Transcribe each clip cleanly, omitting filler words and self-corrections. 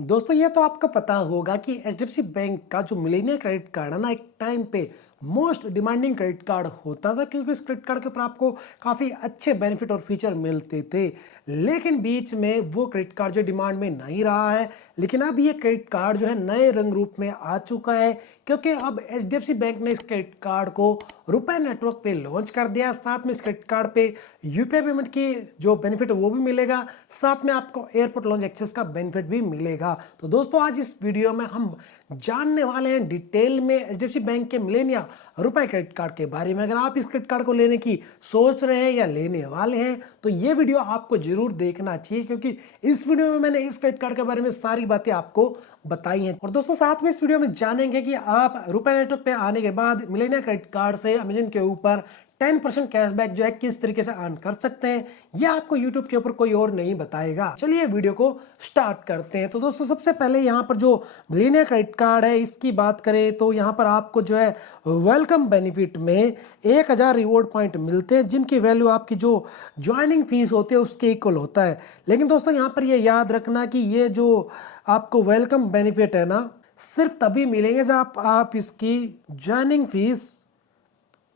दोस्तों ये तो आपको पता होगा कि एचडीएफसी बैंक का जो मिलेनियर क्रेडिट कार्ड है ना, एक टाइम पे मोस्ट डिमांडिंग क्रेडिट कार्ड होता था, क्योंकि इस क्रेडिट कार्ड के ऊपर आपको काफ़ी अच्छे बेनिफिट और फीचर मिलते थे। लेकिन बीच में वो क्रेडिट कार्ड जो डिमांड में नहीं रहा है, लेकिन अब ये क्रेडिट कार्ड जो है नए रंग रूप में आ चुका है, क्योंकि अब एचडीएफसी बैंक ने इस क्रेडिट कार्ड को रुपए नेटवर्क पे लॉन्च कर दिया। साथ में इस क्रेडिट कार्ड पे यूपीआई पेमेंट की जो बेनिफिट है वो भी मिलेगा, साथ में आपको एयरपोर्ट लॉन्च एक्सेस का बेनिफिट भी मिलेगा। तो दोस्तों आज इस वीडियो में हम जानने वाले हैं डिटेल में एचडीएफसी बैंक के मिलेनिया रुपए क्रेडिट कार्ड के बारे में। अगर आप इस क्रेडिट कार्ड को लेने की सोच रहे हैं या लेने वाले हैं तो ये वीडियो आपको जरूर देखना चाहिए, क्योंकि इस वीडियो में मैंने इस क्रेडिट कार्ड के बारे में सारी बातें आपको बताई हैं। और दोस्तों साथ में इस वीडियो में जानेंगे कि आप रुपए नेटवर्क पे आने के बाद मिलेनिया क्रेडिट कार्ड से अमेजन के ऊपर 10% कैशबैक जो है किस तरीके से अर्न कर सकते हैं, ये आपको YouTube के ऊपर कोई और नहीं बताएगा। चलिए वीडियो को स्टार्ट करते हैं। तो दोस्तों सबसे पहले यहाँ पर जो मिलेनिया क्रेडिट कार्ड है इसकी बात करें तो यहाँ पर आपको जो है वेलकम बेनिफिट में 1000 रिवॉर्ड पॉइंट मिलते हैं, जिनकी वैल्यू आपकी जो ज्वाइनिंग फीस होती है उसके इक्वल होता है। लेकिन दोस्तों यहाँ पर ये याद रखना कि ये जो आपको वेलकम बेनिफिट है ना, सिर्फ तभी मिलेंगे जब आप इसकी ज्वाइनिंग फीस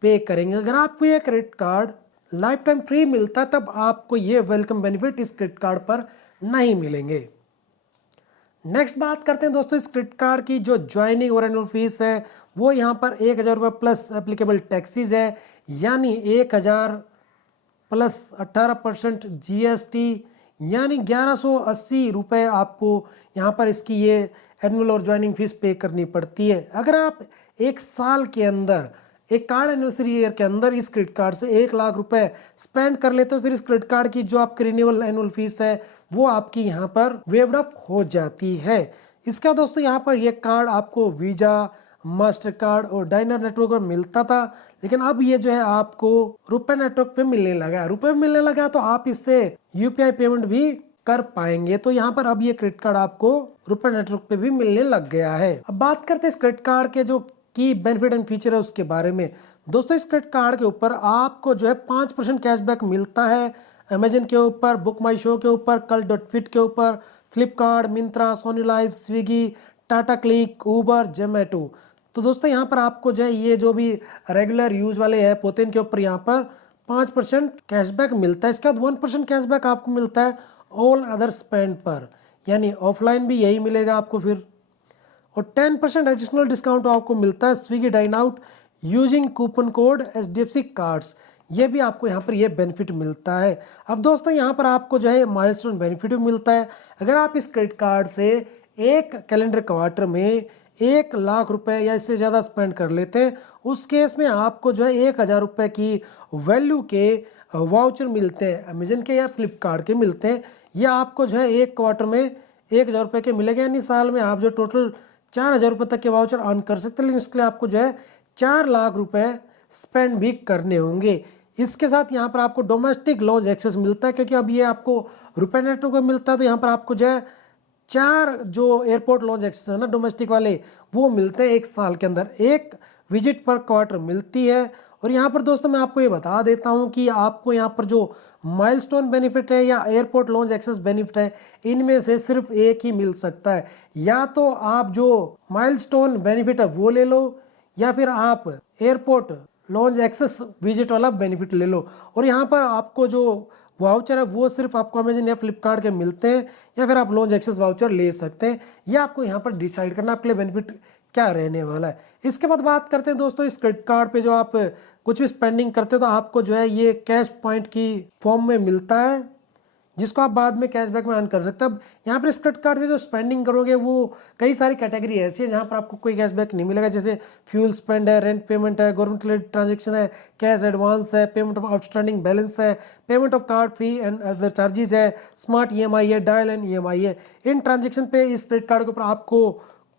पे करेंगे। अगर आपको ये credit card life time free मिलता है तब आपको ये वेलकम बेनिफिट इस क्रेडिट कार्ड पर नहीं मिलेंगे। नेक्स्ट बात करते हैं दोस्तों इस क्रेडिट कार्ड की जो ज्वाइनिंग और एनुअल फीस है, वो यहाँ पर 1000 रुपये प्लस एप्लीकेबल टैक्सीज है, यानी 1000 प्लस 18% जीएसटी, यानी 1180 रुपये आपको यहाँ पर इसकी ये एनुअल और ज्वाइनिंग फीस पे करनी पड़ती है। अगर आप एक साल के अंदर एक कार्ड एनिवर्सरी ईयर के अंदर इस क्रेडिट कार्ड से 1 लाख रुपए स्पेंड कर लेते हो, फिर इस क्रेडिट कार्ड की जो आपकी रिन्यूअल एनुअल फीस है वो आपकी यहाँ पर वेव्ड ऑफ हो जाती है। इसका दोस्तों यहाँ पर ये कार्ड आपको वीजा, मास्टर कार्ड और डायनर नेटवर्क में मिलता था, लेकिन अब ये जो है आपको रुपए नेटवर्क पे मिलने लगा। रुपए में मिलने लगा तो आप इससे यूपीआई पेमेंट भी कर पाएंगे। तो यहाँ पर अब ये क्रेडिट कार्ड आपको रुपए नेटवर्क पे भी मिलने लग गया है। अब बात करते हैं इस क्रेडिट कार्ड के जो की बेनिफिट एंड फीचर है उसके बारे में। दोस्तों इस क्रेडिट कार्ड के ऊपर आपको जो है 5% कैशबैक मिलता है अमेजन के ऊपर, बुक माई शो के ऊपर, कल.फिट के ऊपर, Flipkart, Myntra, Sony Liv, Swiggy, Tata Cliq, Uber, Zomato. तो दोस्तों यहाँ पर आपको जो है ये जो भी रेगुलर यूज वाले ऐप होते हैं इनके ऊपर यहाँ पर 5% कैशबैक मिलता है। इसके बाद 1% कैशबैक आपको मिलता है ऑल अदर स्पेंड पर, यानी ऑफलाइन भी यही मिलेगा आपको फिर। और 10% एडिशनल डिस्काउंट आपको मिलता है Swiggy dine out using coupon code HDFC cards, ये भी आपको यहाँ पर ये बेनिफिट मिलता है। अब दोस्तों यहाँ पर आपको जो है माइलस्टोन बेनिफिट भी मिलता है। अगर आप इस क्रेडिट कार्ड से एक कैलेंडर क्वार्टर में 1 लाख रुपए या इससे ज़्यादा स्पेंड कर लेते हैं, उस केस में आपको जो है 1000 रुपये की वैल्यू के वाउचर मिलते हैं, अमेजन के या फ्लिपकार्ट के मिलते हैं। यह आपको जो है एक क्वार्टर में 1000 रुपये के मिलेंगे, यानी साल में आप जो टोटल 4000 रुपये तक के वाउचर अर्न कर सकते हैं। लेकिन इसके लिए आपको जो है 4 लाख रुपए स्पेंड भी करने होंगे। इसके साथ यहाँ पर आपको डोमेस्टिक लॉन्च एक्सेस मिलता है, क्योंकि अब ये आपको रुपए नेटवर्क में मिलता है। तो यहाँ पर आपको जो है 4 जो एयरपोर्ट लॉन्च एक्सेस है ना डोमेस्टिक वाले, वो मिलते हैं एक साल के अंदर, एक विजिट पर क्वार्टर मिलती है। और यहाँ पर दोस्तों मैं आपको ये बता देता हूँ कि आपको यहाँ पर जो माइलस्टोन बेनिफिट है या एयरपोर्ट लॉन्च एक्सेस बेनिफिट है, इनमें से सिर्फ एक ही मिल सकता है। या तो आप जो माइलस्टोन बेनिफिट है वो ले लो, या फिर आप एयरपोर्ट लॉन्च एक्सेस विजिट वाला बेनिफिट ले लो। और यहाँ पर आपको जो वाउचर है वो सिर्फ आपको अमेजन या फ्लिपकार्ट के मिलते हैं, या फिर आप लॉन्च एक्सेस वाउचर ले सकते हैं। यह आपको यहाँ पर डिसाइड करना आपके लिए बेनिफिट क्या रहने वाला है। इसके बाद बात करते हैं दोस्तों इस क्रेडिट कार्ड पे जो आप कुछ भी स्पेंडिंग करते हो तो आपको जो है ये कैश पॉइंट की फॉर्म में मिलता है, जिसको आप बाद में कैशबैक में अर्न कर सकते हैं। अब यहाँ पर इस क्रेडिट कार्ड से जो स्पेंडिंग करोगे वो कई सारी कैटेगरी ऐसी है जहाँ पर आपको कोई कैशबैक नहीं मिलेगा, जैसे फ्यूल स्पेंड है, रेंट पेमेंट है, गवर्नमेंट रिलेटेड ट्रांजेक्शन है, कैश एडवांस है, पेमेंट ऑफ आउटस्टैंडिंग बैलेंस है, payment of card fee and other charges है, स्मार्ट ईएमआई है, डायल एंड ईएमआई है। इन ट्रांजेक्शन पे इस क्रेडिट कार्ड के ऊपर आपको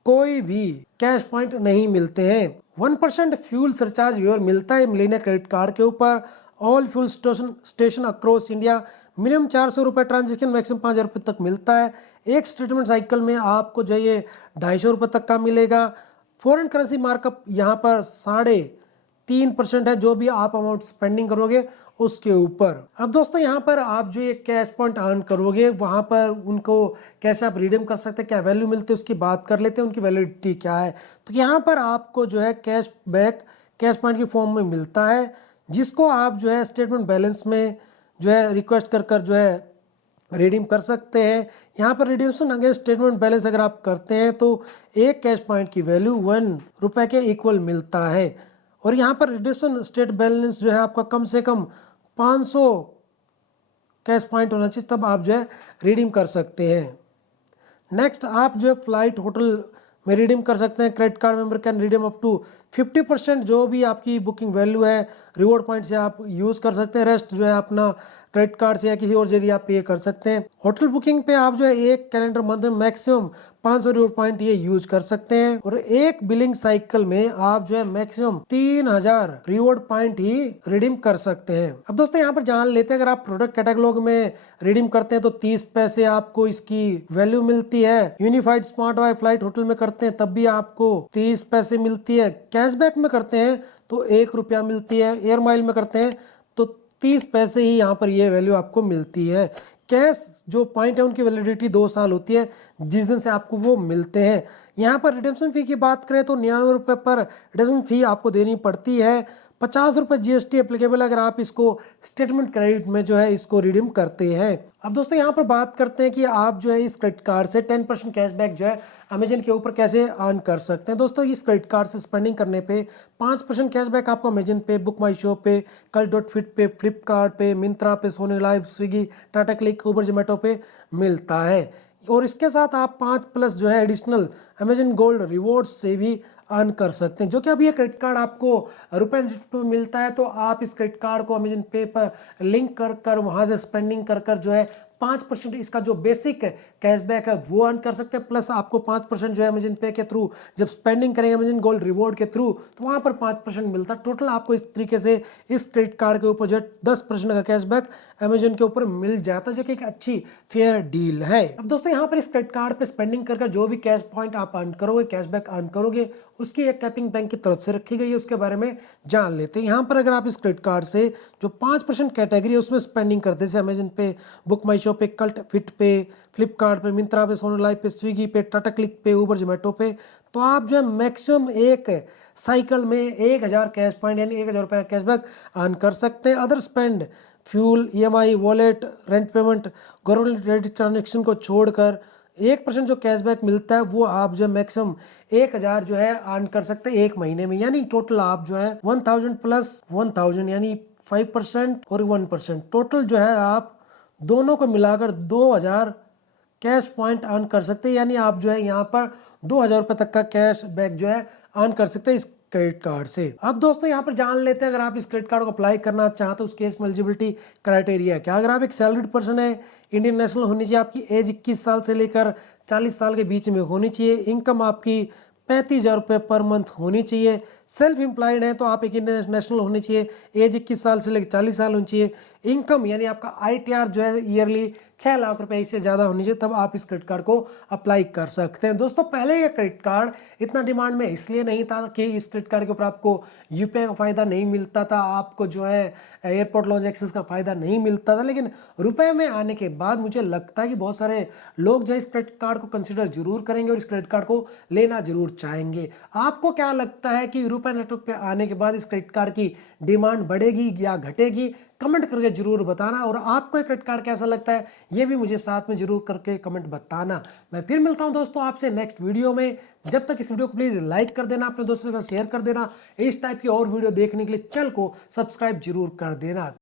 कोई भी कैश पॉइंट नहीं मिलते हैं। 1% फ्यूल सरचार्ज व्यूअर मिलता है मिलेनिया क्रेडिट कार्ड के ऊपर। All fuel station across India minimum 400 रुपये ट्रांजेक्शन, मैक्सिमम 5000 रुपये तक मिलता है। एक स्टेटमेंट साइकिल में आपको जो ये 250 रुपये तक का मिलेगा। फॉरेन करेंसी मार्कअप यहाँ पर 3% है जो भी आप अमाउंट स्पेंडिंग करोगे उसके ऊपर। अब दोस्तों यहाँ पर आप जो ये कैश पॉइंट अर्न करोगे वहाँ पर उनको कैसे आप रिडीम कर सकते हैं, क्या वैल्यू मिलती है उसकी बात कर लेते हैं, उनकी वैलिडिटी क्या है। तो यहाँ पर आपको जो है कैश बैक कैश पॉइंट की फॉर्म में मिलता है, जिसको आप जो है स्टेटमेंट बैलेंस में जो है रिक्वेस्ट कर कर जो है रिडीम कर सकते हैं। यहाँ पर रिडीम्शन अगेंस्ट स्टेटमेंट बैलेंस अगर आप करते हैं तो एक कैश पॉइंट की वैल्यू 1 रुपये के इक्वल मिलता है। और यहाँ पर रिडीम्शन स्टेट बैलेंस जो है आपका कम से कम 500 कैश पॉइंट होना चाहिए, तब आप जो है रिडीम कर सकते हैं। नेक्स्ट आप जो है फ्लाइट होटल में रिडीम कर सकते हैं। Credit card member can redeem up to 50% जो भी आपकी बुकिंग वैल्यू है रिवॉर्ड पॉइंट से आप यूज़ कर सकते हैं। रेस्ट जो है अपना क्रेडिट कार्ड से या किसी और जरिए आप पे कर सकते हैं। होटल बुकिंग पे आप जो है एक कैलेंडर मंथ में मैक्सिमम 500 रिवॉर्ड पॉइंट ये यूज कर सकते हैं। और एक बिलिंग साइकिल में आप जो है मैक्सिमम 3000 रिवॉर्ड पॉइंट ही रिडीम कर सकते हैं। अब दोस्तों यहाँ पर जान लेते हैं, अगर आप प्रोडक्ट कैटेगलॉग में रिडीम करते हैं तो 30 पैसे आपको इसकी वैल्यू मिलती है। यूनिफाइड स्मार्ट वाई फ्लाइट होटल में करते हैं तब भी आपको 30 पैसे मिलती है। कैशबैक में करते हैं तो 1 रुपया मिलती है। एयर माइल में करते हैं तो 30 पैसे ही यहाँ पर ये वैल्यू आपको मिलती है। कैश जो पॉइंट है उनकी वैलिडिटी 2 साल होती है जिस दिन से आपको वो मिलते हैं। यहाँ पर रिडेम्पशन फ़ी की बात करें तो 99 रुपये पर रिडेम्पशन फ़ी आपको देनी पड़ती है। 50 रुपये GST एप्लीकेबल अगर आप इसको स्टेटमेंट क्रेडिट में जो है इसको रिडीम करते हैं। अब दोस्तों यहाँ पर बात करते हैं कि आप जो है इस क्रेडिट कार्ड से 10% कैशबैक जो है अमेजन के ऊपर कैसे अर्न कर सकते हैं। दोस्तों इस क्रेडिट कार्ड से स्पेंडिंग करने पे 5% कैशबैक आपको अमेजन पे, बुक माई शो पे, कल.फिट पे, फ्लिपकार्ट पे, मिंत्रा पे, Sony Liv, Swiggy, Tata Cliq, Uber, Zomato पे मिलता है। और इसके साथ आप 5+ जो है एडिशनल अमेजन गोल्ड रिवॉर्ड्स से भी अर्न कर सकते हैं, जो कि अभी ये क्रेडिट कार्ड आपको रुपए पे मिलता है। तो आप इस क्रेडिट कार्ड को अमेजन पे पर लिंक कर कर वहाँ से स्पेंडिंग कर कर जो है 5% इसका जो बेसिक कैशबैक है वो अर्न कर सकते हैं। प्लस आपको 5% जो है अमेजन पे के थ्रू जब स्पेंडिंग करेंगे अमेजन गोल्ड रिवॉर्ड के थ्रू तो वहाँ पर 5% मिलता है। टोटल आपको इस तरीके से इस क्रेडिट कार्ड के ऊपर जो 10% का कैशबैक अमेजन के ऊपर मिल जाता है, जो कि एक अच्छी फेयर डील है। अब दोस्तों यहाँ पर इस क्रेडिट कार्ड पे स्पेंडिंग कर जो भी कैश पॉइंट आप अर्न करोगे, कैशबैक अर्न करोगे, उसकी एक कैपिंग बैंक की तरफ से रखी गई है, उसके बारे में जान लेते हैं। यहाँ पर अगर आप इस क्रेडिट कार्ड से जो 5% कैटेगरी है उसमें स्पेंडिंग करते हैं अमेजन पे, बुक माई शो पे, कल.फिट पे, फ्लिपकार्ट पे, मिंत्रा पे, सोनी लाइव पे, स्विगी पे, टाटा क्लिक पे, उबर, जोमेटो पे, तो आप जो है मैक्सिमम एक साइकिल में 1000 कैश पॉइंट यानी 1000 रुपये का कैशबैक अर्न कर सकते हैं। Other spend, fuel, EMI, wallet, rent payment, government credit transaction को छोड़कर 1% जो कैशबैक मिलता है वो आप जो मैक्सिमम 1000 जो है अर्न कर सकते हैं एक महीने में। यानी टोटल आप जो है 1000 प्लस 1000 यानी 5% और 1% टोटल जो है आप दोनों को मिलाकर 2000 कैश पॉइंट अर्न कर सकते हैं। यानी आप जो है यहाँ पर 2000 रुपये तक का कैश बैक जो है अर्न कर सकते हैं इस क्रेडिट कार्ड से। अब दोस्तों यहाँ पर जान लेते हैं, अगर आप इस क्रेडिट कार्ड को अप्लाई करना चाहते हो उस केस में एलिजिबिलिटी क्राइटेरिया क्या। अगर आप एक सैलरीड पर्सन है, इंडियन नेशनल होनी चाहिए, आपकी एज 21 साल से लेकर 40 साल के बीच में होनी चाहिए, इनकम आपकी 35,000 रुपये पर मंथ होनी चाहिए, सेल्फ एम्प्लॉयड है तो आप एक इंडियन नेशनल होनी चाहिए, एज 21 साल से लेकर 40 साल होनी चाहिए, इनकम यानी आपका ITR जो है ईयरली 6 लाख रुपए इससे ज़्यादा होनी चाहिए, तब आप इस क्रेडिट कार्ड को अप्लाई कर सकते हैं। दोस्तों पहले ये क्रेडिट कार्ड इतना डिमांड में इसलिए नहीं था कि इस क्रेडिट कार्ड के ऊपर आपको UPI का फ़ायदा नहीं मिलता था, आपको जो है एयरपोर्ट लॉन्च एक्सेस का फ़ायदा नहीं मिलता था। लेकिन रुपए में आने के बाद मुझे लगता है कि बहुत सारे लोग जो इस क्रेडिट कार्ड को कंसिडर जरूर करेंगे और इस क्रेडिट कार्ड को लेना जरूर चाहेंगे। आपको क्या लगता है कि रुपए नेटवर्क पे आने के बाद इस क्रेडिट कार्ड की डिमांड बढ़ेगी या घटेगी? कमेंट करके जरूर बताना। और आपको ये क्रेडिट कार्ड कैसा लगता है ये भी मुझे साथ में जरूर करके कमेंट बताना। मैं फिर मिलता हूं दोस्तों आपसे नेक्स्ट वीडियो में। जब तक इस वीडियो को प्लीज़ लाइक कर देना, अपने दोस्तों के साथ शेयर कर देना, इस टाइप की और वीडियो देखने के लिए चैनल को सब्सक्राइब जरूर कर देना।